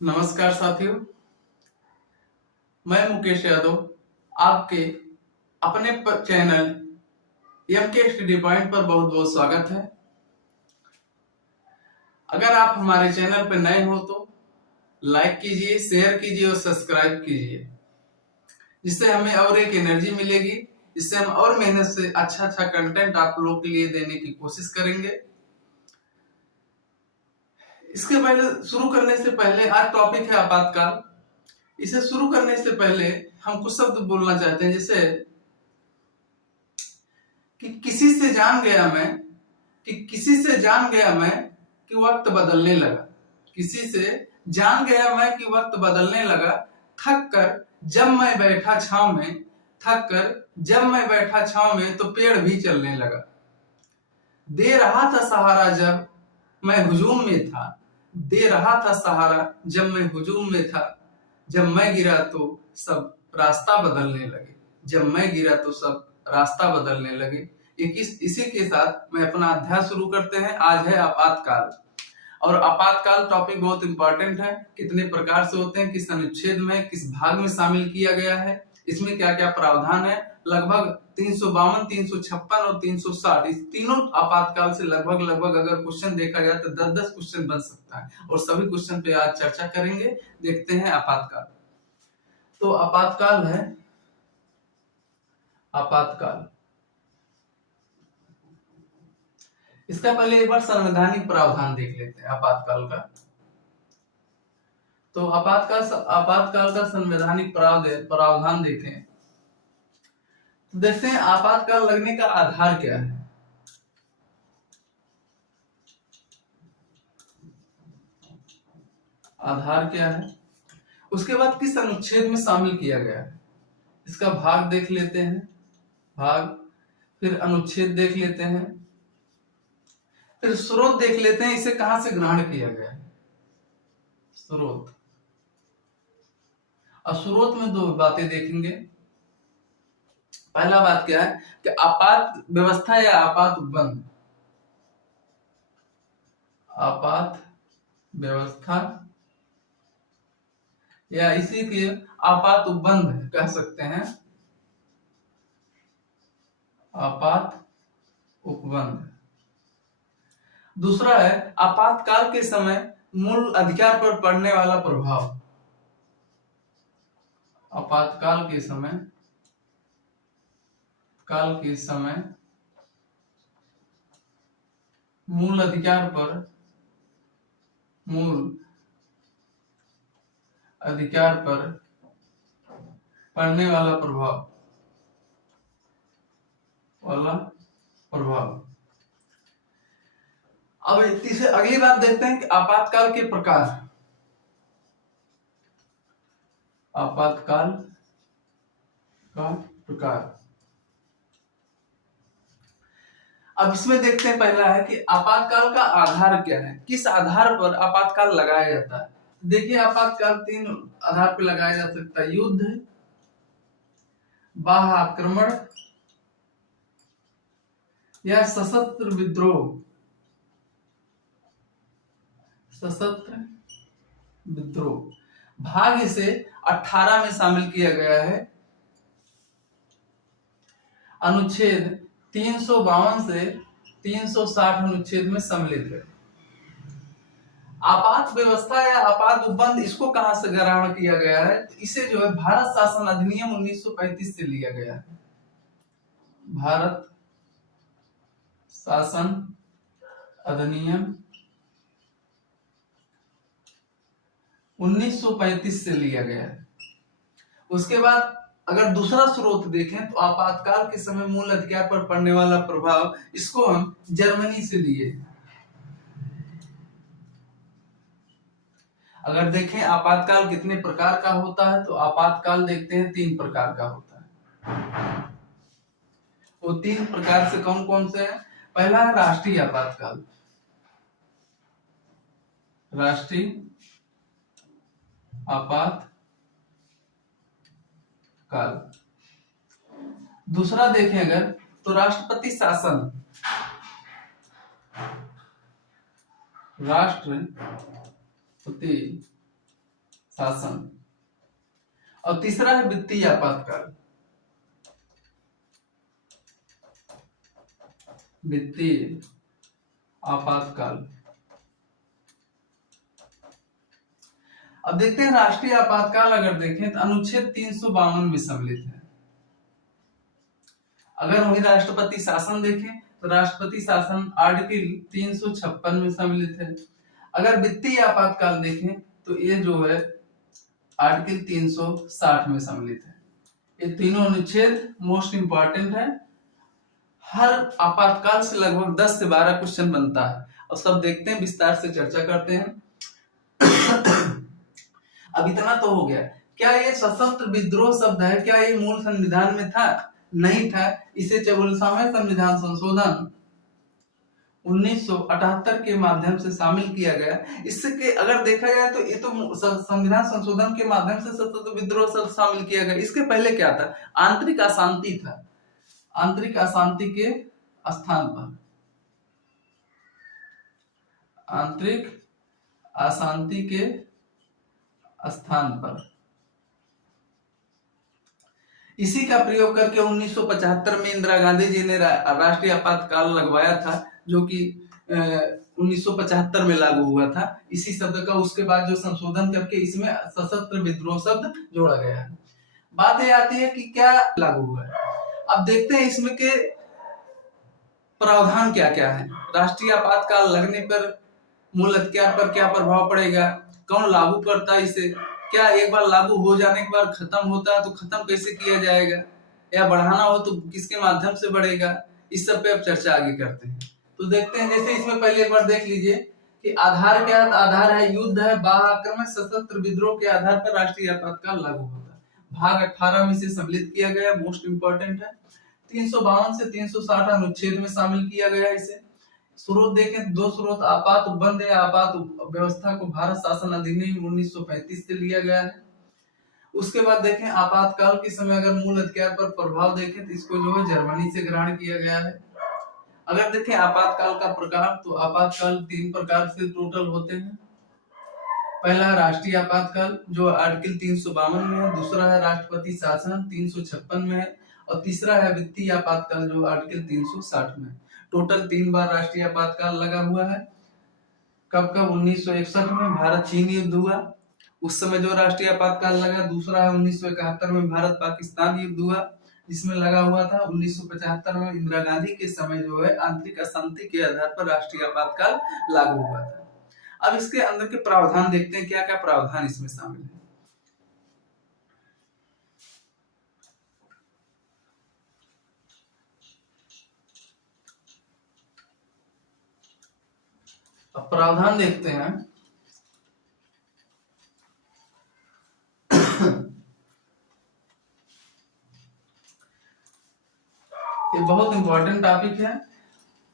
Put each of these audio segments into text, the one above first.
नमस्कार साथियों, मैं मुकेश यादव आपके अपने चैनल एम के स्टडी पॉइंट पर बहुत बहुत स्वागत है। अगर आप हमारे चैनल पर नए हो तो लाइक कीजिए, शेयर कीजिए और सब्सक्राइब कीजिए, जिससे हमें और एक एनर्जी मिलेगी, जिससे हम और मेहनत से अच्छा अच्छा कंटेंट आप लोग के लिए देने की कोशिश करेंगे। इसके पहले शुरू करने से पहले आज टॉपिक है आपातकाल। इसे शुरू करने से पहले हम कुछ शब्द बोलना चाहते हैं, जैसे कि किसी से जान गया मैं कि वक्त बदलने लगा। किसी से जान गया मैं कि वक्त बदलने लगा। थक कर जब मैं बैठा छांव में तो पेड़ भी चलने लगा। दे रहा था सहारा जब मैं हुजूम में था। जब मैं गिरा तो सब रास्ता बदलने लगे। इसी के साथ मैं अपना अध्याय शुरू करते हैं। आज है आपातकाल, और आपातकाल टॉपिक बहुत इंपॉर्टेंट है। कितने प्रकार से होते हैं, किस अनुच्छेद में, किस भाग में शामिल किया गया है, इसमें क्या क्या प्रावधान है। लगभग 352, 356 और 360, इस तीनों आपातकाल से लगभग अगर क्वेश्चन देखा जाए तो 10-10 क्वेश्चन बन सकता है, और सभी क्वेश्चन पे आज चर्चा करेंगे। देखते हैं आपातकाल। तो आपातकाल है आपातकाल। इसका पहले एक बार संवैधानिक प्रावधान देख लेते हैं आपातकाल का। तो आपातकाल का संवैधानिक प्रावधान देखें तो देखते हैं आपातकाल लगने का आधार क्या है। उसके बाद किस अनुच्छेद में शामिल किया गया है, इसका भाग देख लेते हैं, फिर अनुच्छेद देख लेते हैं, फिर स्रोत देख लेते हैं, इसे कहां से ग्रहण किया गया है। स्रोत में दो बातें देखेंगे। पहला बात क्या है कि आपात व्यवस्था या आपात उपबंध। आपात व्यवस्था या इसी के आपात उपबंध कह सकते हैं। आपात उपबंध। दूसरा है आपातकाल के समय मूल अधिकार पर पड़ने वाला प्रभाव। आपातकाल के समय मूल अधिकार पर पड़ने वाला प्रभाव। अब तीसरे अगली बात देखते हैं कि आपातकाल के प्रकार। आपातकाल का प्रकार। अब इसमें देखते हैं, पहला है कि आपातकाल का आधार क्या है, किस आधार पर आपातकाल लगाया जाता है। देखिए, आपातकाल 3 आधार पर लगाया जा सकता है: युद्ध, बाह्य आक्रमण या सशस्त्र विद्रोह। भाग इसे 18 में शामिल किया गया है। अनुच्छेद 352 से 360 अनुच्छेद में सम्मिलित है। आपात व्यवस्था या आपात उपबंध, इसको कहां से ग्रहण किया गया है, तो इसे जो है भारत शासन अधिनियम 1935 से लिया गया है। भारत शासन अधिनियम 1935 से लिया गया है। उसके बाद अगर दूसरा स्रोत देखें तो आपातकाल के समय मूल अधिकार पर पड़ने वाला प्रभाव, इसको हम जर्मनी से लिए। अगर देखें आपातकाल कितने प्रकार का होता है, तो आपातकाल देखते हैं 3 प्रकार का होता है। वो 3 प्रकार से कौन कौन से हैं? पहला है राष्ट्रीय आपातकाल। राष्ट्रीय आपातकाल। दूसरा देखें अगर तो राष्ट्रपति शासन। राष्ट्रपति शासन। और तीसरा है वित्तीय आपातकाल। वित्तीय आपातकाल। अब देखते हैं राष्ट्रीय आपातकाल अगर देखें तो अनुच्छेद 352 में सम्मिलित है। अगर वही राष्ट्रपति शासन देखें तो राष्ट्रपति शासन आर्टिकल 356 में सम्मिलित है। अगर वित्तीय आपातकाल देखें तो ये जो है आर्टिकल 360 में सम्मिलित है। ये तीनों अनुच्छेद मोस्ट इंपॉर्टेंट है। हर आपातकाल से लगभग 10 से 12 क्वेश्चन बनता है और सब देखते हैं, विस्तार से चर्चा करते हैं। अब इतना तो हो गया। क्या ये सशस्त्र विद्रोह शब्द है, क्या ये मूल संविधान में था? नहीं था। इसे 44वें संविधान संशोधन 1978 के माध्यम से शामिल किया गया। इसके अगर देखा जाए तो ये तो संविधान संशोधन के माध्यम से सशस्त्र विद्रोह शब्द शामिल किया गया। इसके पहले क्या था? आंतरिक अशांति था। आंतरिक अशांति के स्थान पर, आंतरिक अशांति के स्थान पर इसी का प्रयोग करके 1975 में इंदिरा गांधी जी ने राष्ट्रीय आपातकाल लगवाया था, जो कि 1975 में लागू हुआ था। इसी शब्द का उसके बाद जो संशोधन करके इसमें सशस्त्र विद्रोह शब्द जोड़ा गया है। बात यह आती है कि क्या लागू हुआ है। अब देखते हैं इसमें के प्रावधान क्या क्या है। राष्ट्रीय आपातकाल लगने पर मूल हथियार पर क्या प्रभाव पड़ेगा, कौन लागू करता है इसे, क्या एक बार लागू हो जाने के बाद खत्म होता है तो खत्म कैसे किया जाएगा, या बढ़ाना हो तो किसके माध्यम से बढ़ेगा, इस सब पे अब चर्चा आगे करते हैं। तो देखते हैं, जैसे इसमें पहले एक बार देख लीजिए कि आधार क्या है। आधार है युद्ध है, बाह्य आक्रमण, सशस्त्र विद्रोह के आधार पर राष्ट्रीय आपातकाल लागू होता है। भाग 18 में इसे सम्मिलित किया गया, मोस्ट इंपॉर्टेंट है। 352 से 360 अनुच्छेद में शामिल किया गया इसे। स्रोत देखें, दो स्रोत, आपात उपबंध या आपात व्यवस्था को भारत शासन अधिनियम 1935 से लिया गया है। उसके बाद देखें आपातकाल के समय अगर मूल हथियार पर प्रभाव देखें तो इसको जो है जर्मनी से ग्रहण किया गया है। अगर देखें आपातकाल का प्रकार तो आपातकाल 3 प्रकार से टोटल होते हैं। पहला राष्ट्रीय आपातकाल जो आर्टिकल 352 में है, दूसरा है राष्ट्रपति शासन 356 में है, और तीसरा है वित्तीय आपातकाल जो आर्टिकल 360 में है। टोटल 3 बार राष्ट्रीय आपातकाल लगा हुआ है। कब कब 1961 में भारत चीन युद्ध हुआ, उस समय जो राष्ट्रीय आपातकाल लगा। दूसरा है 1971 में भारत पाकिस्तान युद्ध हुआ, जिसमें लगा हुआ था। 1975 में इंदिरा गांधी के समय जो है आंतरिक अशांति के आधार पर राष्ट्रीय आपातकाल लागू हुआ था। अब इसके अंदर के प्रावधान देखते हैं, क्या क्या प्रावधान इसमें शामिल है। अब प्रावधान देखते हैं। ये बहुत इंपॉर्टेंट टॉपिक है,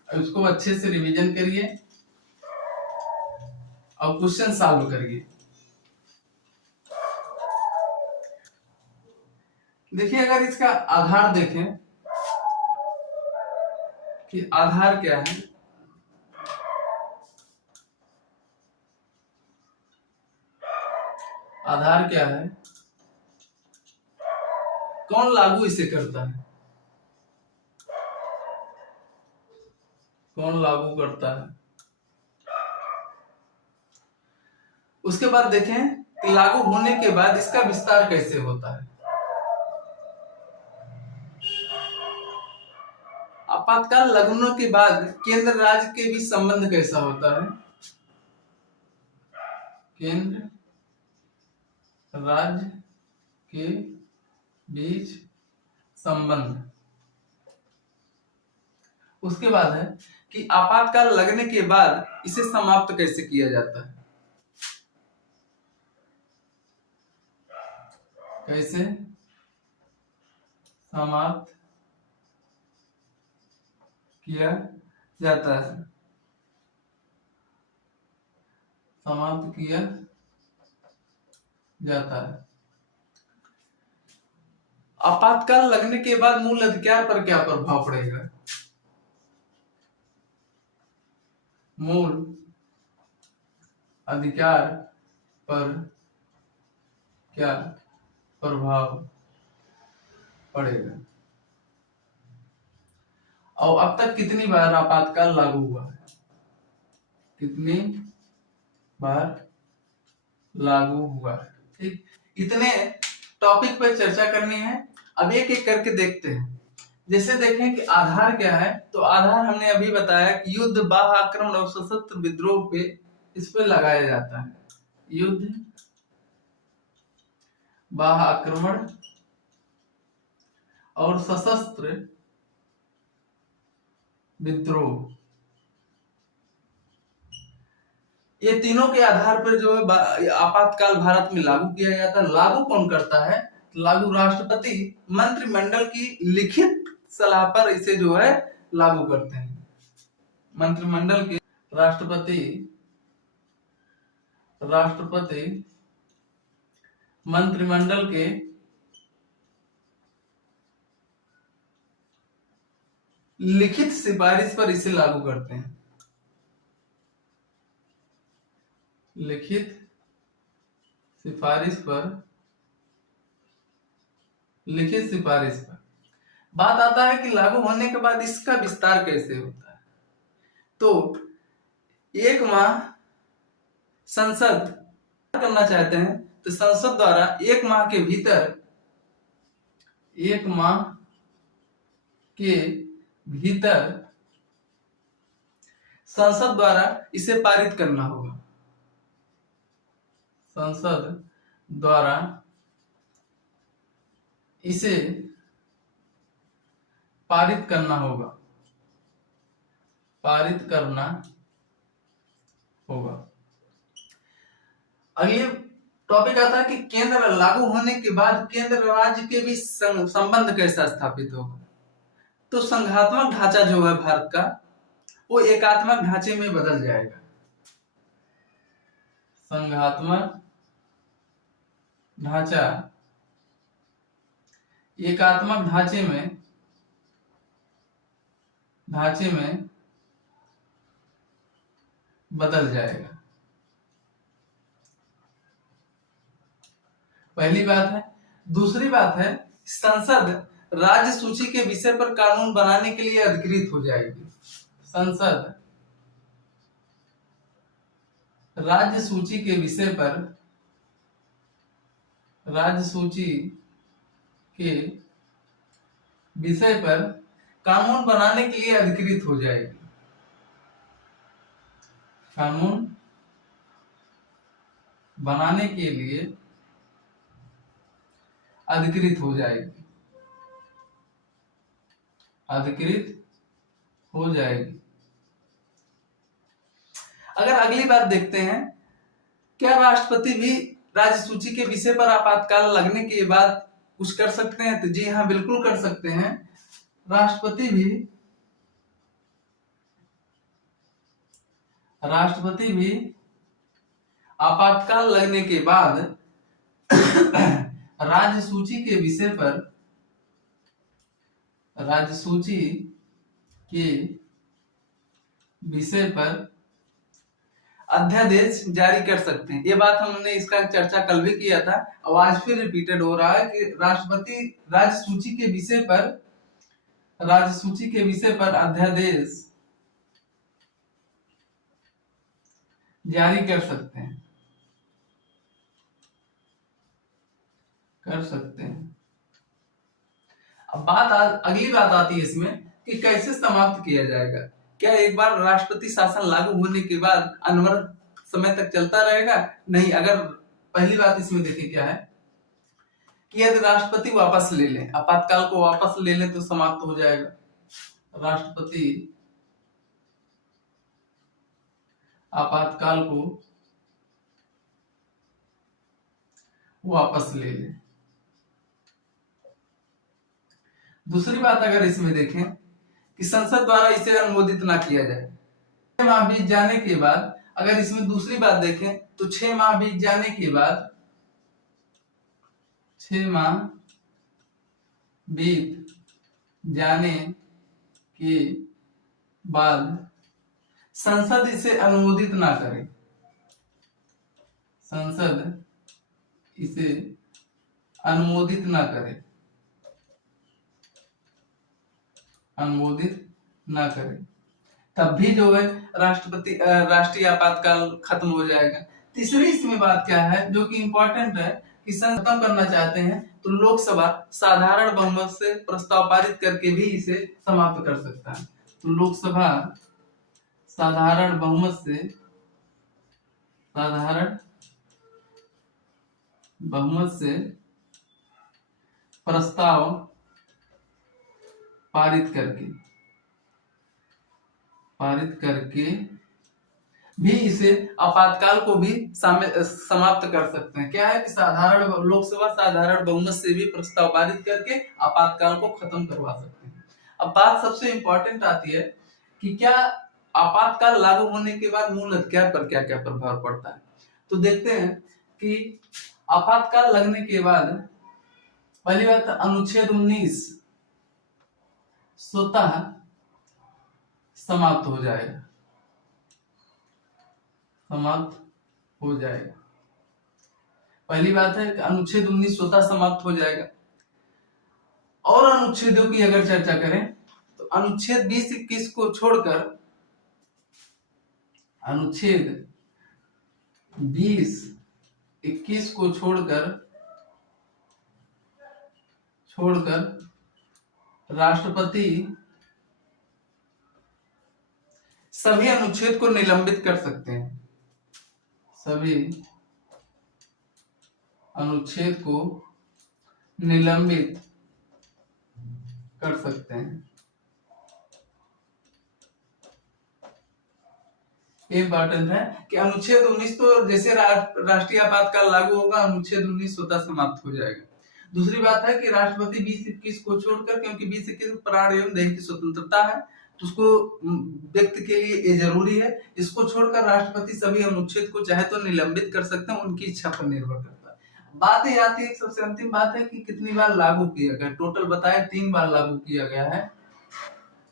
इसको अच्छे से रिवीजन करिए और क्वेश्चन सॉल्व करिए। देखिए अगर इसका आधार देखें कि आधार क्या है, आधार क्या है, कौन लागू इसे करता है, कौन लागू करता है। उसके बाद देखें कि लागू होने के बाद इसका विस्तार कैसे होता है। आपातकाल लगने के बाद केंद्र राज्य के बीच संबंध कैसा होता है, केंद्र राज्य के बीच संबंध। उसके बाद है कि आपातकाल लगने के बाद इसे समाप्त कैसे किया जाता है, कैसे समाप्त किया जाता है, समाप्त किया जाता है। आपातकाल लगने के बाद मूल अधिकार पर क्या प्रभाव पड़ेगा, मूल अधिकार पर क्या प्रभाव पड़ेगा। और अब तक कितनी बार आपातकाल लागू हुआ है, कितनी बार लागू हुआ है। ठीक, इतने टॉपिक पर चर्चा करनी है। अब एक एक करके देखते हैं। जैसे देखें कि आधार क्या है, तो आधार हमने अभी बताया कि युद्ध, बाह्य आक्रमण और सशस्त्र विद्रोह पे इस पे लगाया जाता है। युद्ध, बाह्य आक्रमण और सशस्त्र विद्रोह, ये तीनों के आधार पर जो है आपातकाल भारत में लागू किया जाता है। लागू कौन करता है? लागू राष्ट्रपति मंत्रिमंडल की लिखित सलाह पर इसे जो है लागू करते हैं। मंत्रिमंडल के राष्ट्रपति मंत्रिमंडल के लिखित सिफारिश पर इसे लागू करते हैं। लिखित सिफारिश पर बात आता है कि लागू होने के बाद इसका विस्तार कैसे होता है। तो एक माह संसद करना चाहते हैं तो संसद द्वारा एक माह के भीतर संसद द्वारा इसे पारित करना होगा। संसद द्वारा इसे पारित करना होगा। अगले टॉपिक आता है कि केंद्र लागू होने के बाद केंद्र राज्य के बीच संबंध कैसा स्थापित होगा। तो संघात्मक ढांचा जो है भारत का, वो एकात्मक ढांचे में बदल जाएगा। संघात्मक ढांचा एकात्मक ढांचे में बदल जाएगा। पहली बात है। दूसरी बात है, संसद राज्य सूची के विषय पर कानून बनाने के लिए अधिकृत हो जाएगी। संसद राज्य सूची के विषय पर कानून बनाने के लिए अधिकृत हो जाएगी। कानून बनाने के लिए अधिकृत हो जाएगी। अगर अगली बात देखते हैं, क्या राष्ट्रपति भी राज्य सूची के विषय पर आपातकाल लगने के बाद कुछ कर सकते हैं? तो जी हाँ, बिल्कुल कर सकते हैं। राष्ट्रपति भी आपातकाल लगने के बाद राज्य सूची के विषय पर अध्यादेश जारी कर सकते हैं। ये बात हमने इसका चर्चा कल भी किया था और आज फिर रिपीटेड हो रहा है कि राष्ट्रपति राज्य सूची के विषय पर अध्यादेश जारी कर सकते हैं। अब अगली बात आती है इसमें कि कैसे समाप्त किया जाएगा। क्या एक बार राष्ट्रपति शासन लागू होने के बाद अनवरत समय तक चलता रहेगा? नहीं। अगर पहली बात इसमें देखिए क्या है कि यदि राष्ट्रपति वापस ले लें, आपातकाल को वापस ले लें तो समाप्त हो जाएगा। राष्ट्रपति आपातकाल को वापस ले लें। दूसरी बात अगर इसमें देखें कि संसद द्वारा इसे अनुमोदित ना किया जाए। 6 माह बीत जाने के बाद, अगर इसमें दूसरी बात देखें तो 6 माह बीत जाने के बाद, 6 माह बीत जाने के बाद संसद इसे अनुमोदित ना करे, संसद इसे अनुमोदित ना करे, अनुमोदित ना करे, तब भी जो है राष्ट्रीय आपातकाल खत्म हो जाएगा। तीसरी इसमें बात क्या है जो कि इंपॉर्टेंट है कि खत्म करना चाहते हैं तो लोकसभा साधारण बहुमत से प्रस्ताव पारित करके भी इसे समाप्त कर सकता है। तो लोकसभा साधारण बहुमत से प्रस्ताव पारित करके भी इसे आपातकाल को भी समाप्त कर सकते हैं। क्या है कि लोकसभा साधारण बहुमत से भी प्रस्ताव पारित करके आपातकाल को खत्म करवा सकते हैं। अब बात सबसे इंपॉर्टेंट आती है कि क्या आपातकाल लागू होने के बाद मूल अधिकार पर क्या क्या प्रभाव पड़ता है। तो देखते हैं कि आपातकाल लगने के बाद पहली बात अनुच्छेद 19 स्वतः समाप्त हो जाएगा, पहली बात है कि अनुच्छेद 19 स्वतः समाप्त हो जाएगा। और अनुच्छेदों की अगर चर्चा करें तो अनुच्छेद 20-21 को छोड़कर, अनुच्छेद 20-21 को छोड़कर राष्ट्रपति सभी अनुच्छेद को निलंबित कर सकते हैं, सभी अनुच्छेद को निलंबित कर सकते हैं। इंपॉर्टेंट है कि अनुच्छेद 19 तो जैसे राष्ट्रीय आपातकाल लागू होगा अनुच्छेद 19 स्वतः समाप्त हो जाएगा। दूसरी बात है कि राष्ट्रपति 20-21 को छोड़कर, क्योंकि 20-21 प्राण एवं देह की स्वतंत्रता है तो उसको व्यक्ति के लिए ये जरूरी है, इसको छोड़कर राष्ट्रपति सभी अनुच्छेद को चाहे तो निलंबित कर सकते हैं, उनकी इच्छा पर निर्भर करता है। बात ये आती है सबसे अंतिम बात है कि कितनी बार लागू किया गया। टोटल बताए 3 बार लागू किया गया है,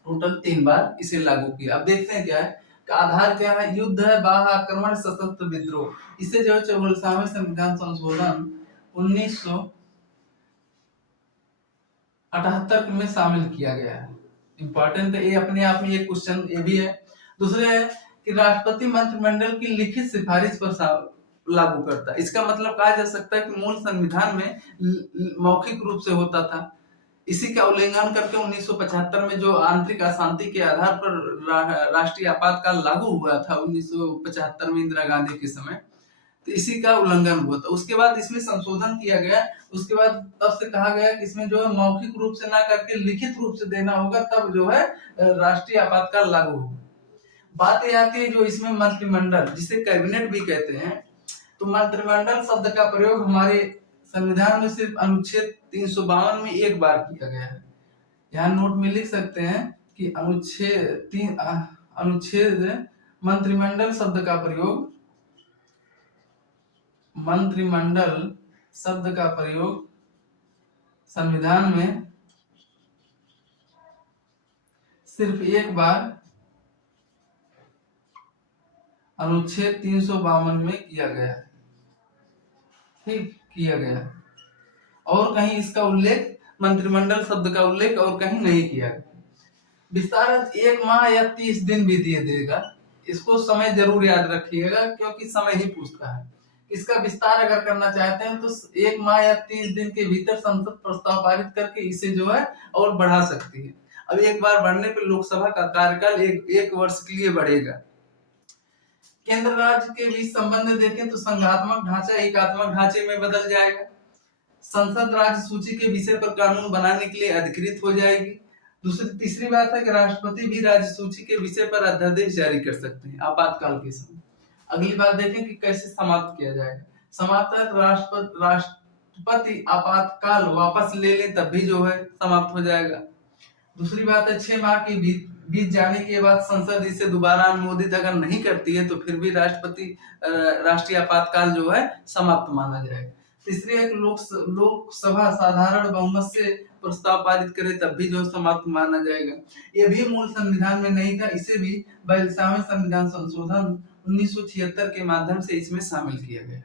टोटल 3 बार इसे लागू किया। अब देखते हैं क्या है, आधार क्या है, युद्ध है, बाह्य आक्रमण, सशस्त्र विद्रोह। इसे जो है 44वें संविधान संशोधन 1978 में शामिल किया गया है। इंपॉर्टेंट है ये, अपने आप में ये क्वेश्चन ये भी है। दूसरे है कि राष्ट्रपति मंत्रिमंडल की लिखित सिफारिश पर लागू करता है। इसका मतलब कहा जा सकता है कि मूल संविधान में मौखिक रूप से होता था, इसी का उल्लंघन करके 1975 में जो आंतरिक अशांति के आधार पर राष्ट्रीय आपातकाल लागू हुआ था 1975 में इंदिरा गांधी के समय, तो इसी का उल्लंघन हुआ था। उसके बाद इसमें संशोधन किया गया, उसके बाद तब से कहा गया कि इसमें जो है मौखिक रूप से ना करके लिखित रूप से देना होगा, तब जो है राष्ट्रीय आपातकाल लागू होगा। बात यह आती है जो इसमें मंत्रिमंडल, जिसे कैबिनेट भी कहते हैं, तो मंत्रिमंडल शब्द का प्रयोग हमारे संविधान में सिर्फ अनुच्छेद 352 में एक बार किया गया है। यहाँ नोट में लिख सकते हैं कि अनुच्छेद मंत्रिमंडल शब्द का प्रयोग संविधान में सिर्फ एक बार अनुच्छेद 352 में किया गया है, ठीक किया गया है, और कहीं इसका उल्लेख, मंत्रिमंडल शब्द का उल्लेख और कहीं नहीं किया गया। विस्तार 1 माह या 30 दिन भी दिए देगा, इसको समय जरूर याद रखिएगा क्योंकि समय ही पूछता है। इसका विस्तार अगर करना चाहते हैं तो 1 माह या 30 दिन के भीतर संसद प्रस्ताव पारित करके इसे जो है और बढ़ा सकती है। अब एक बार बढ़ने पर लोकसभा का कार्यकाल एक वर्ष के लिए बढ़ेगा। केंद्र राज्य के बीच संबंध देखें तो संघात्मक ढांचा एकात्मक ढांचे में बदल जाएगा। संसद राज्य सूची के विषय पर कानून बनाने के लिए अधिकृत हो जाएगी। तीसरी बात है कि राष्ट्रपति भी राज्य सूची के विषय पर अध्यादेश जारी कर सकते हैं आपातकाल के समय। अगली बात देखें कि कैसे समाप्त किया जाएगा। समाप्त है तो राष्ट्रपति आपातकाल वापस ले ले तब भी जो है समाप्त हो जाएगा। दूसरी बात है 6 माह की बीत जाने के बाद संसद इसे दोबारा अनुमोदित अगर नहीं करती है तो फिर भी राष्ट्रीय आपातकाल जो है समाप्त माना जाएगा। तीसरी है कि लोकसभा साधारण बहुमत से प्रस्ताव पारित करे तब भी जो समाप्त माना जाएगा। ये भी मूल संविधान में नहीं था, इसे भी 42वें संविधान संशोधन 1976 के माध्यम से इसमें शामिल किया गया।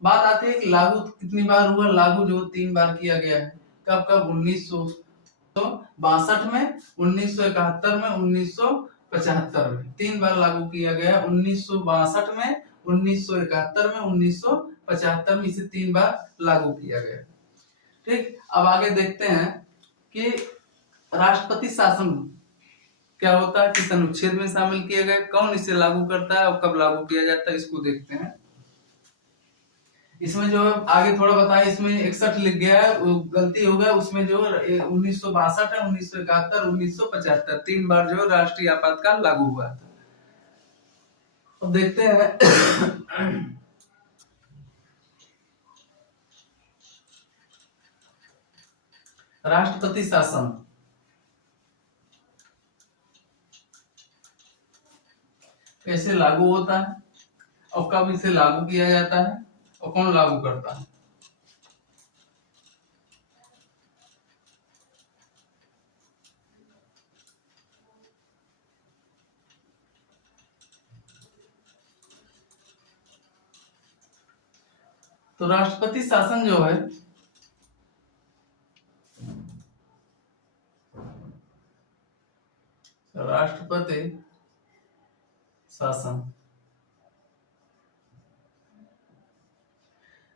बात आती है कि लागू कितनी बार हुआ, लागू जो 3 बार किया गया है। कब कब? 1962 में, 1971 में, 1975 में 3 बार लागू किया गया। 1962 में, 1971 में, 1975 में इसे 3 बार लागू किया गया। ठीक, अब आगे देखते हैं कि राष्ट्रपति शासन क्या होता है, किस अनुच्छेद में शामिल किया गया, कौन इसे लागू करता है और कब लागू किया जाता है, इसको देखते हैं। इसमें जो आगे थोड़ा बताएं, इसमें 61 लिख गया है, वो गलती हो गया। उसमें जो 1962 है, 1971, 1975 3 बार जो राष्ट्रीय आपातकाल लागू हुआ था। अब देखते हैं राष्ट्रपति शासन कैसे लागू होता है और कब इसे लागू किया जाता है और कौन लागू करता है। तो राष्ट्रपति शासन जो है राष्ट्रपति शासन,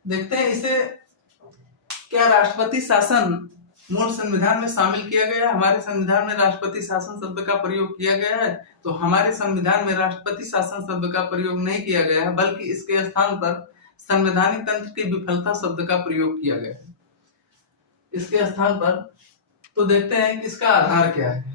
देखते हैं इसे क्या राष्ट्रपति शासन मूल संविधान में शामिल किया गया है। हमारे संविधान में राष्ट्रपति शासन शब्द का प्रयोग किया गया है, तो हमारे संविधान में राष्ट्रपति शासन शब्द का प्रयोग नहीं किया गया है, बल्कि इसके स्थान पर संवैधानिक तंत्र की विफलता शब्द का प्रयोग किया गया है इसके स्थान पर। तो देखते हैं कि इसका आधार क्या है।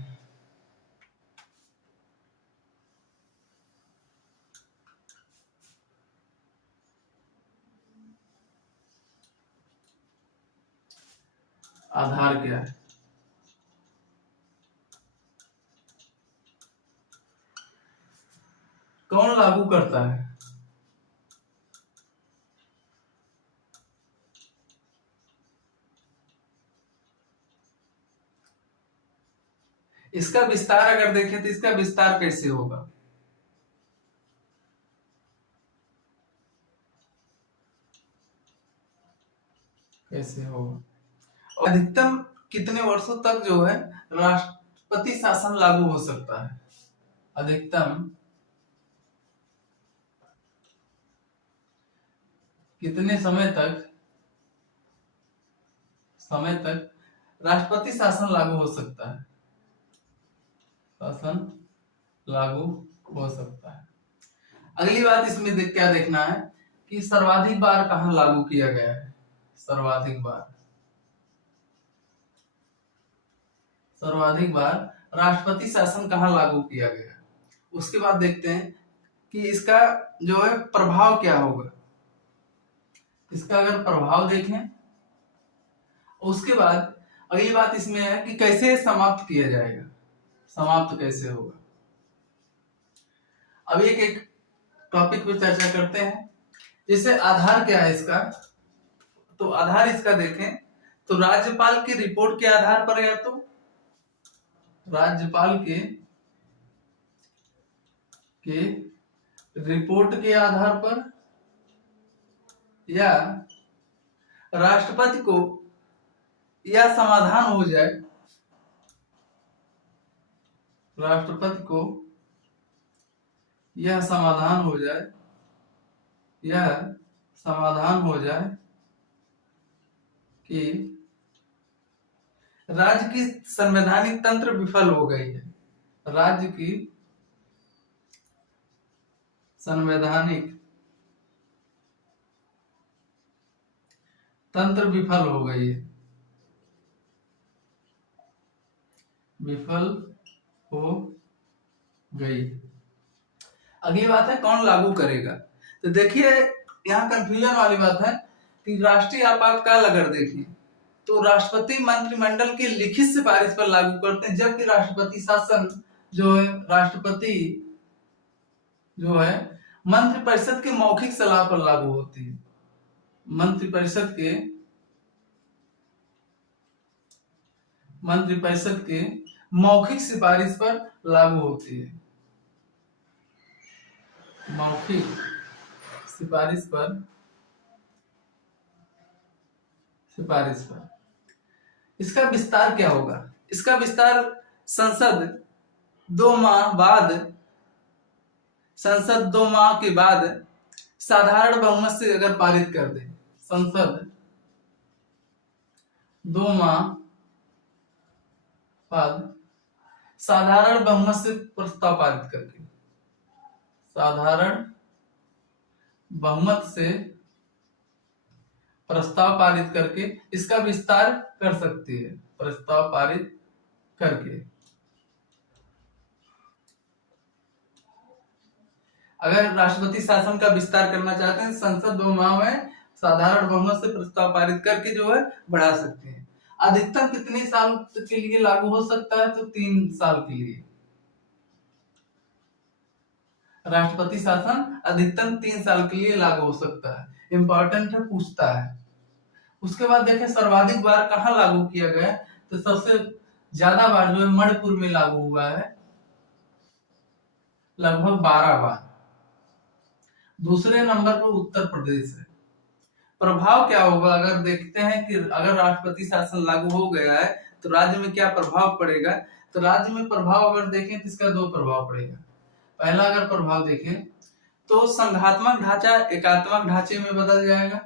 आधार क्या है? कौन लागू करता है? इसका विस्तार अगर देखें तो इसका विस्तार कैसे होगा? कैसे होगा? अधिकतम कितने वर्षों तक जो है राष्ट्रपति शासन लागू हो सकता है? अधिकतम कितने समय तक राष्ट्रपति शासन लागू हो सकता है? शासन लागू हो सकता है। अगली बात इसमें क्या देखना है कि सर्वाधिक बार कहां लागू किया गया है। सर्वाधिक बार राष्ट्रपति शासन कहां लागू किया गया। उसके बाद देखते हैं कि इसका जो है प्रभाव क्या होगा। इसका अगर प्रभाव देखें, उसके बाद अगली बात इसमें है कि कैसे समाप्त किया जाएगा, समाप्त कैसे होगा। अब एक एक टॉपिक पे चर्चा करते हैं। जैसे आधार क्या है इसका, तो आधार इसका देखें तो राज्यपाल की रिपोर्ट के आधार पर, या तो राज्यपाल के रिपोर्ट के आधार पर, या राष्ट्रपति को यह समाधान हो जाए, राष्ट्रपति को यह समाधान हो जाए, कि राज्य की संवैधानिक तंत्र विफल हो गई है। राज्य की संवैधानिक तंत्र विफल हो गई है, विफल हो गई। अगली बात है कौन लागू करेगा। तो देखिए यहाँ कंफ्यूजन वाली बात है कि राष्ट्रीय आपातकाल अगर देखें तो राष्ट्रपति मंत्रिमंडल की लिखित सिफारिश पर लागू करते हैं, जबकि राष्ट्रपति शासन जो है, राष्ट्रपति जो है मंत्रिपरिषद की मौखिक सलाह पर लागू होती है। मंत्रिपरिषद के मौखिक सिफारिश पर लागू होती है। मौखिक सिफारिश पर सिफारिश पर। इसका विस्तार क्या होगा? इसका विस्तार संसद 2 माह के बाद साधारण बहुमत से अगर पारित कर दे, संसद 2 माह बाद साधारण बहुमत से प्रस्ताव पारित करके, साधारण बहुमत से प्रस्ताव पारित करके इसका विस्तार कर सकती है, प्रस्ताव पारित करके। अगर राष्ट्रपति शासन का विस्तार करना चाहते हैं, संसद 2 माह में साधारण बहुमत से प्रस्ताव पारित करके जो है बढ़ा सकते हैं। अधिकतम कितने साल के लिए लागू हो सकता है? तो 3 साल के लिए। राष्ट्रपति शासन अधिकतम 3 साल के लिए लागू हो सकता है। इंपॉर्टेंट है, पूछता है। उसके बाद देखें सर्वाधिक बार कहाँ लागू किया गया, तो सबसे ज्यादा बार जो है मणिपुर में लागू हुआ है, लगभग 12 बार। दूसरे नंबर पर उत्तर प्रदेश है। प्रभाव क्या होगा? अगर देखते हैं कि अगर राष्ट्रपति शासन लागू हो गया है तो राज्य में क्या प्रभाव पड़ेगा, तो राज्य में प्रभाव अगर देखें तो इसका 2 प्रभाव पड़ेगा। पहला अगर प्रभाव देखें तो संघात्मक ढांचा एकात्मक ढांचे में बदल जाएगा,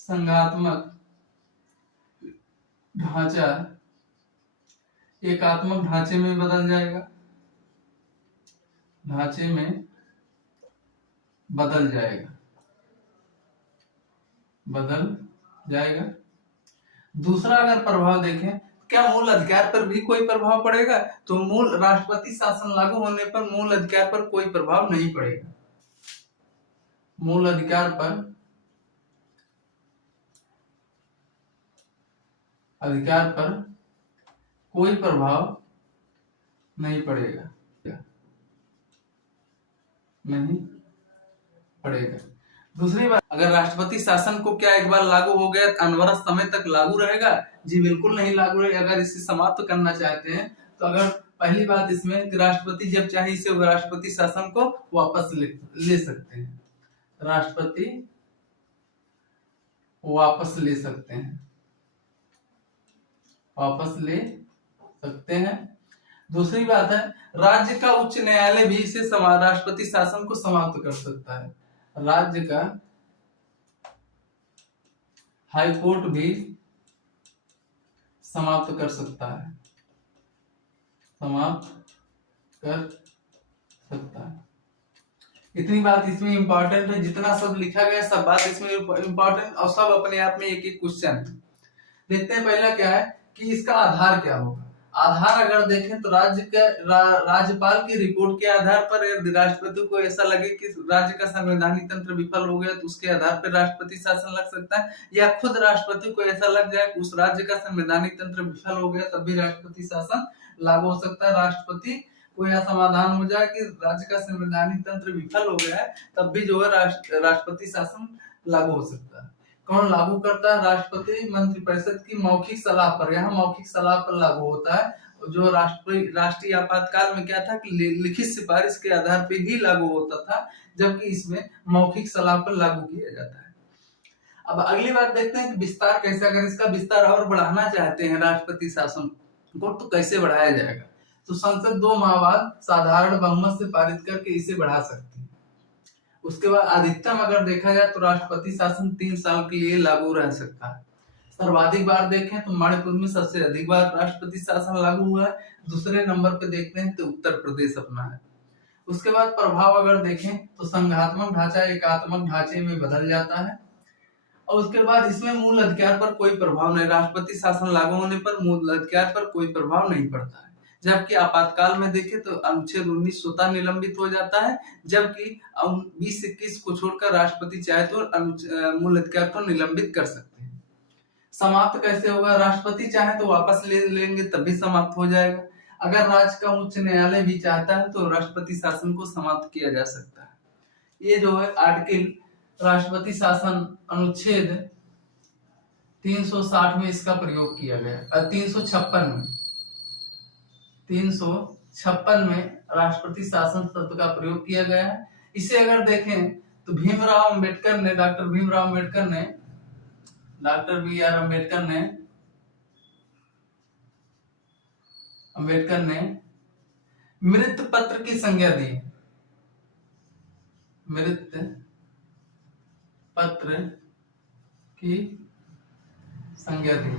संघात्मक ढांचा एकात्मक ढांचे में बदल जाएगा, ढांचे में बदल जाएगा, बदल जाएगा। दूसरा अगर प्रभाव देखें, क्या मूल अधिकार पर भी कोई प्रभाव पड़ेगा? तो मूल राष्ट्रपति शासन लागू होने पर मूल अधिकार पर कोई प्रभाव नहीं पड़ेगा, मूल अधिकार पर कोई प्रभाव नहीं पड़ेगा, नहीं पड़ेगा। दूसरी बात, अगर राष्ट्रपति शासन को क्या एक बार लागू हो गया तो अनवरत समय तक लागू रहेगा? जी बिल्कुल नहीं लागू रहेगा। अगर इसे समाप्त करना चाहते हैं तो अगर पहली बात इसमें राष्ट्रपति जब चाहे इसे राष्ट्रपति शासन को वापस ले सकते हैं, राष्ट्रपति वापस ले सकते हैं, वापस ले सकते हैं। दूसरी बात है, राज्य का उच्च न्यायालय भी इसे राष्ट्रपति शासन को समाप्त कर सकता है, राज्य का हाई कोर्ट भी समाप्त कर सकता है, समाप्त कर सकता है। इतनी बात इसमें इंपॉर्टेंट है, जितना सब लिखा गया सब बात इसमें इंपॉर्टेंट और सब अपने आप में एक एक क्वेश्चन। देखते हैं पहला क्या है कि इसका आधार क्या होगा। आधार अगर देखें तो राज्यपाल की रिपोर्ट के आधार पर यदि राष्ट्रपति को ऐसा लगे कि राज्य का संवैधानिक तंत्र विफल हो गया तो उसके आधार पर राष्ट्रपति शासन लग सकता है, या खुद राष्ट्रपति को ऐसा लग जाए कि उस राज्य का संवैधानिक तंत्र विफल हो गया तब भी राष्ट्रपति शासन लागू हो सकता है। राष्ट्रपति को यह समाधान हो जाए कि राज्य का संवैधानिक तंत्र विफल हो गया है तब भी जो है राष्ट्रपति शासन लागू हो सकता है। कौन लागू करता है? राष्ट्रपति मंत्रिपरिषद की मौखिक सलाह पर, यहाँ मौखिक सलाह पर लागू होता है। जो राष्ट्रीय आपातकाल में क्या था कि लिखित सिफारिश के आधार पर ही लागू होता था, जबकि इसमें मौखिक सलाह पर लागू किया जाता है। अब अगली बात देखते हैं कि विस्तार कैसे, अगर इसका विस्तार और बढ़ाना चाहते हैं राष्ट्रपति शासन को तो कैसे बढ़ाया जाएगा? तो संसद 2 माह बाद साधारण बहुमत से पारित करके इसे बढ़ा सकती है। उसके बाद अधिकतम अगर देखा जाए तो राष्ट्रपति शासन 3 साल के लिए लागू रह सकता है। सर्वाधिक बार देखें तो मणिपुर में सबसे अधिक बार राष्ट्रपति शासन लागू हुआ है। दूसरे नंबर पे देखते हैं तो उत्तर प्रदेश अपना है। उसके बाद प्रभाव अगर देखें तो संघात्मक ढांचा एकात्मक ढांचे में बदल जाता है, और उसके बाद इसमें मूल अधिकार पर कोई प्रभाव नहीं, राष्ट्रपति शासन लागू होने पर मूल अधिकार पर कोई प्रभाव नहीं पड़ता है। जबकि आपातकाल में देखें तो अनुच्छेद 19 स्वतः निलंबित हो जाता है, जबकि 20-21 को छोड़कर राष्ट्रपति चाहे तो मूल अधिकार को निलंबित कर सकते हैं। समाप्त कैसे होगा? राष्ट्रपति चाहे तो वापस ले लेंगे तब भी समाप्त हो जाएगा। अगर राज्य का उच्च न्यायालय भी चाहता है तो राष्ट्रपति शासन को समाप्त किया जा सकता है। ये जो है आर्टिकल राष्ट्रपति शासन अनुच्छेद 360 में इसका प्रयोग किया गया और 356 में राष्ट्रपति शासन शब्द का प्रयोग किया गया है। इसे अगर देखें तो डॉक्टर भीमराव अंबेडकर ने डॉक्टर बी आर अम्बेडकर ने मृत पत्र की संज्ञा दी। मृत पत्र की संज्ञा दी।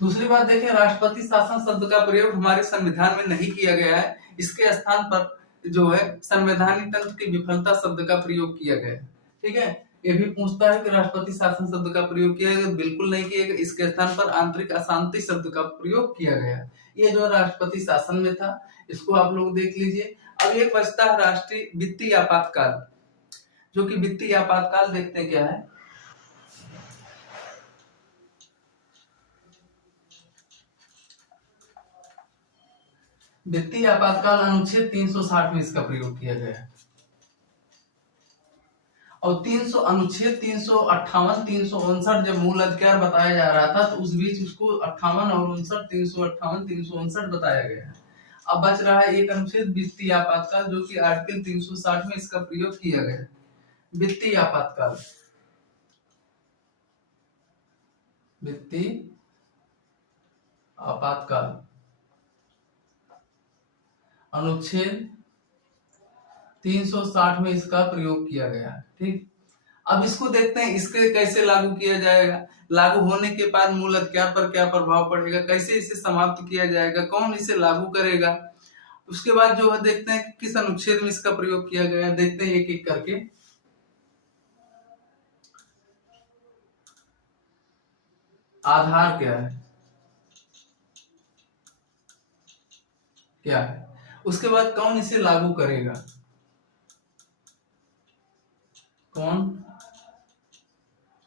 दूसरी बात देखें, राष्ट्रपति शासन शब्द का प्रयोग हमारे संविधान में नहीं किया गया है। इसके स्थान पर जो है संवैधानिक तंत्र की विफलता शब्द का प्रयोग किया गया है। ठीक है, ये भी पूछता है कि राष्ट्रपति शासन शब्द का प्रयोग किया गया, बिल्कुल नहीं किया गया। इसके स्थान पर आंतरिक अशांति शब्द का प्रयोग किया गया। ये जो राष्ट्रपति शासन में था, इसको आप लोग देख लीजिए। अब एक बचता है राष्ट्रीय वित्तीय आपातकाल, जो कि वित्तीय आपातकाल देखते हैं क्या है। वित्तीय आपातकाल अनुच्छेद 360 में इसका प्रयोग किया गया है। और अनुच्छेद 358 359 जब मूल अधिकार बताया जा रहा था, तो उस बीच उसको 58 और 59 358 359 बताया गया है। अब बच रहा है एक अनुच्छेद वित्तीय आपातकाल, जो कि आर्टिकल 360 में इसका प्रयोग किया गया है। वित्तीय आपातकाल, वित्तीय आपातकाल अनुच्छेद 360 में इसका प्रयोग किया गया है। ठीक, अब इसको देखते हैं, इसके कैसे लागू किया जाएगा, लागू होने के बाद मूल अधिकार पर क्या प्रभाव पड़ेगा, कैसे इसे समाप्त किया जाएगा, कौन इसे लागू करेगा। उसके बाद जो है देखते हैं किस अनुच्छेद में इसका प्रयोग किया गया है। देखते हैं एक एक करके। आधार क्या है, क्या है, उसके बाद कौन इसे लागू करेगा, कौन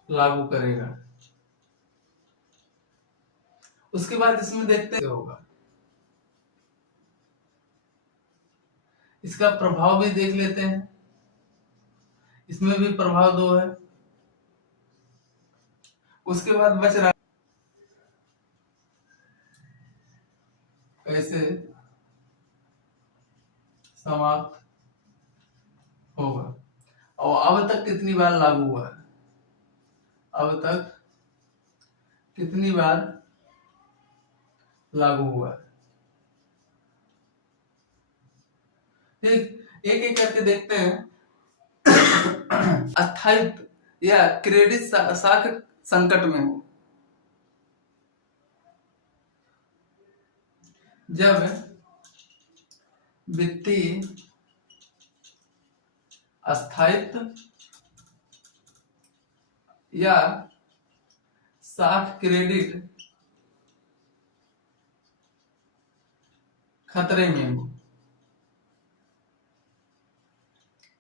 लागू करेगा। उसके बाद इसमें देखते हैं होगा, इसका प्रभाव भी देख लेते हैं। इसमें भी प्रभाव 2 है। उसके बाद बच रहा कैसे समाप्त होगा, और अब तक कितनी बार लागू हुआ है, अब तक कितनी बार लागू हुआ है। ठीक, एक एक करके देखते हैं। अस्थायित्व या क्रेडिट साख संकट में हो, जब वित्तीय अस्थायित्व या साख क्रेडिट खतरे में हो।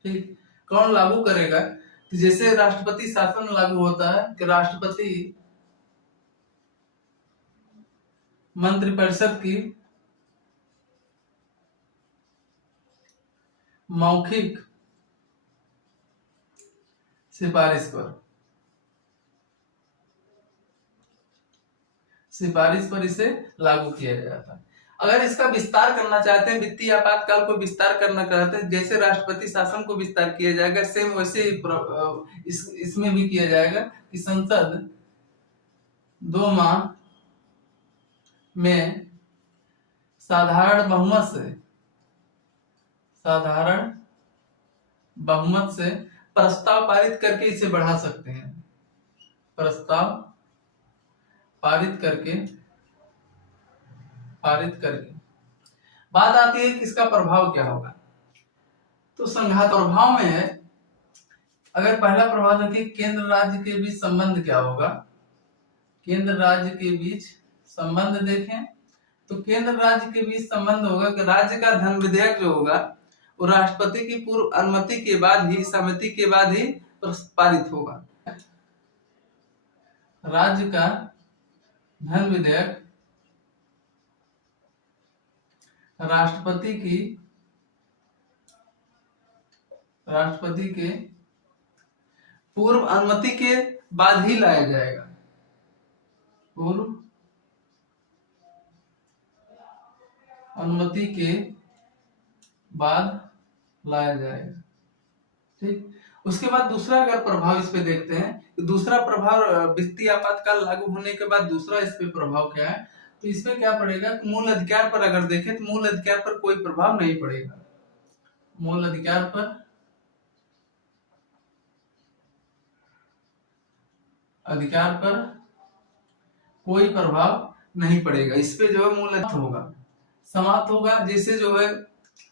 ठीक, कौन लागू करेगा, तो जैसे राष्ट्रपति शासन लागू होता है कि राष्ट्रपति मंत्रिपरिषद की मौखिक सिफारिश पर इसे लागू किया जाता है। अगर इसका विस्तार करना चाहते हैं, वित्तीय आपातकाल को विस्तार करना चाहते हैं, जैसे राष्ट्रपति शासन को विस्तार किया जाएगा, सेम वैसे ही इसमें भी किया जाएगा कि संसद 2 माह में साधारण बहुमत से प्रस्ताव पारित करके इसे बढ़ा सकते हैं। प्रस्ताव पारित करके बात आती है कि इसका प्रभाव क्या होगा। तो संघात प्रभाव में है, अगर पहला प्रभाव देखिए, केंद्र राज्य के बीच संबंध क्या होगा। केंद्र राज्य के बीच संबंध देखें तो केंद्र राज्य के बीच संबंध होगा कि राज्य का धन विधेयक जो होगा वो राष्ट्रपति की पूर्व अनुमति के बाद ही, सहमति के बाद ही पारित होगा। राज्य का धन विधेयक राष्ट्रपति के पूर्व अनुमति के बाद ही लाया जाएगा। पूर्व अनुमति के बाद लाया जाएगा। ठीक, उसके बाद दूसरा अगर प्रभाव इस पे देखते हैं तो दूसरा प्रभाव वित्तीय आपातकाल लागू होने के बाद दूसरा इस पे प्रभाव क्या है, तो इसमें क्या पड़ेगा कि मूल अधिकार पर अगर देखें तो मूल अधिकार पर कोई प्रभाव नहीं पड़ेगा। मूल अधिकार पर कोई प्रभाव नहीं पड़ेगा। इस पे जो है मूल होगा, समाप्त होगा। जैसे जो है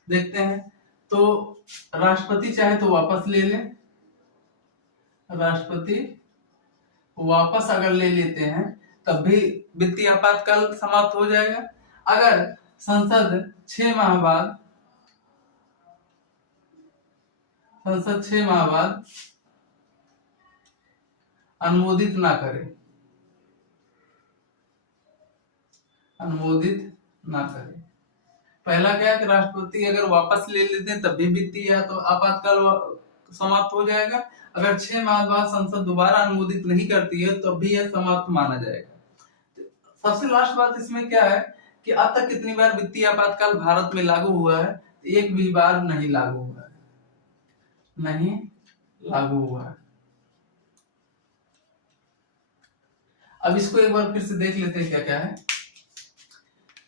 देखते हैं तो राष्ट्रपति चाहे तो वापस ले ले, राष्ट्रपति वापस अगर ले लेते हैं तब भी वित्तीय आपातकाल समाप्त हो जाएगा। अगर संसद 6 माह बाद अनुमोदित ना करे, पहला क्या है कि राष्ट्रपति अगर वापस ले लेते हैं तब भी वित्तीय तो आपातकाल समाप्त हो जाएगा। अगर 6 माह बाद संसद दोबारा अनुमोदित नहीं करती है तो भी यह समाप्त माना जाएगा। सबसे लास्ट बात इसमें क्या है कि अब तक कितनी बार वित्तीय आपातकाल भारत में लागू हुआ है, एक भी बार नहीं लागू हुआ है। अब इसको एक बार फिर से देख लेते हैं क्या क्या है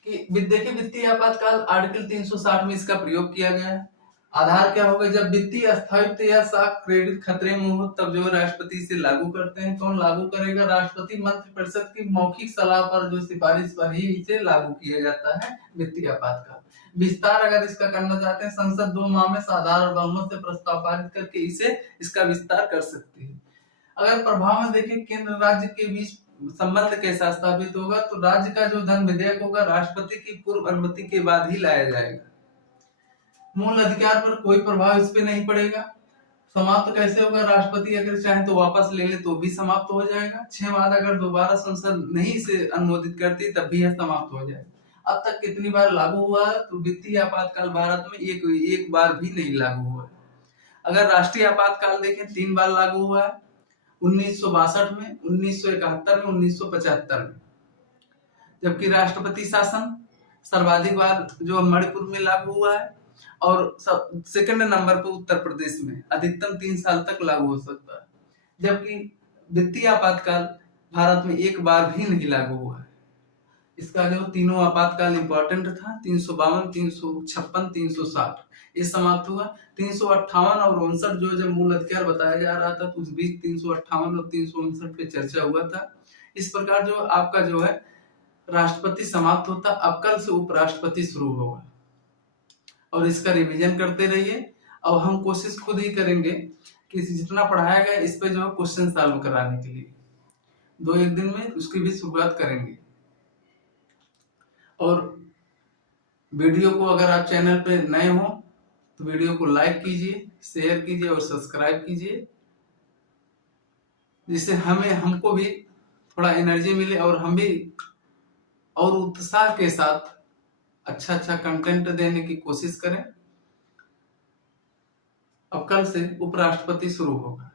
कि देखिए वित्तीय आपातकाल आर्टिकल 360 में इसका प्रयोग किया गया है। आधार क्या होगा, जब वित्तीय अस्थायित्व या साख क्रेडिट खतरे में हो तब जो राष्ट्रपति से लागू करते हैं। कौन लागू करेगा? राष्ट्रपति मंत्रिपरिषद की मौखिक सलाह पर जो सिफारिश पर ही इसे लागू किया जाता है वित्तीय आपातकाल। विस्तार अगर इसका करना चाहते हैं, संसद 2 माह में साधारण बहुमत से प्रस्ताव पारित करके इसका विस्तार कर सकती है। अगर प्रभाव में देखें केंद्र राज्य के बीच संबंध कैसा स्थापित होगा, तो राज्य का जो धन विधेयक होगा राष्ट्रपति की पूर्व अनुमति के बाद ही लाया जाएगा। मूल अधिकार पर कोई प्रभाव इस पे नहीं पड़ेगा। समाप्त कैसे होगा? राष्ट्रपति अगर चाहे तो वापस ले ले तो भी समाप्त हो जाएगा। 6 बाद अगर दोबारा संसद नहीं इसे अनुमोदित करती तब भी यह समाप्त हो जाएगा। अब तक कितनी बार लागू हुआ है? तो वित्तीय आपातकाल भारत में एक बार भी नहीं लागू हुआ है। अगर राष्ट्रीय आपातकाल देखें 3 बार लागू हुआ है, 1962 में, 1971 में, 1975 में। जबकि राष्ट्रपति शासन सर्वाधिक बार जो मणिपुर में लागू हुआ है और सेकंड नंबर पर उत्तर प्रदेश में अधिकतम 3 साल तक लागू हो सकता है। जबकि वित्तीय आपातकाल भारत में एक बार भी नहीं लागू हुआ है। इसका जो तीनों आपातकाल इंपॉर्टेंट था, 352, 356, 360 ये समाप्त हुआ। 358 और 59 जो जब मूल अधिकार बताया जा रहा था तो उस बीच 358 और 359 पे चर्चा हुआ था। इस प्रकार जो आपका जो है राष्ट्रपति समाप्त होता, अब कल से उपराष्ट्रपति शुरू होगा और इसका रिवीजन करते रहिए। अब हम कोशिश खुद ही करेंगे कि जितना पढ़ाया गया इस पे जो है क्वेश्चन सॉल्व कराने के लिए 2-1 दिन में उसकी भी शुरुआत करेंगे। और वीडियो को अगर आप चैनल पे नए हो तो वीडियो को लाइक कीजिए, शेयर कीजिए और सब्सक्राइब कीजिए, जिससे हमको भी थोड़ा एनर्जी मिले और हम भी और उत्साह के साथ अच्छा कंटेंट देने की कोशिश करें। अब कल से उपराष्ट्रपति शुरू होगा।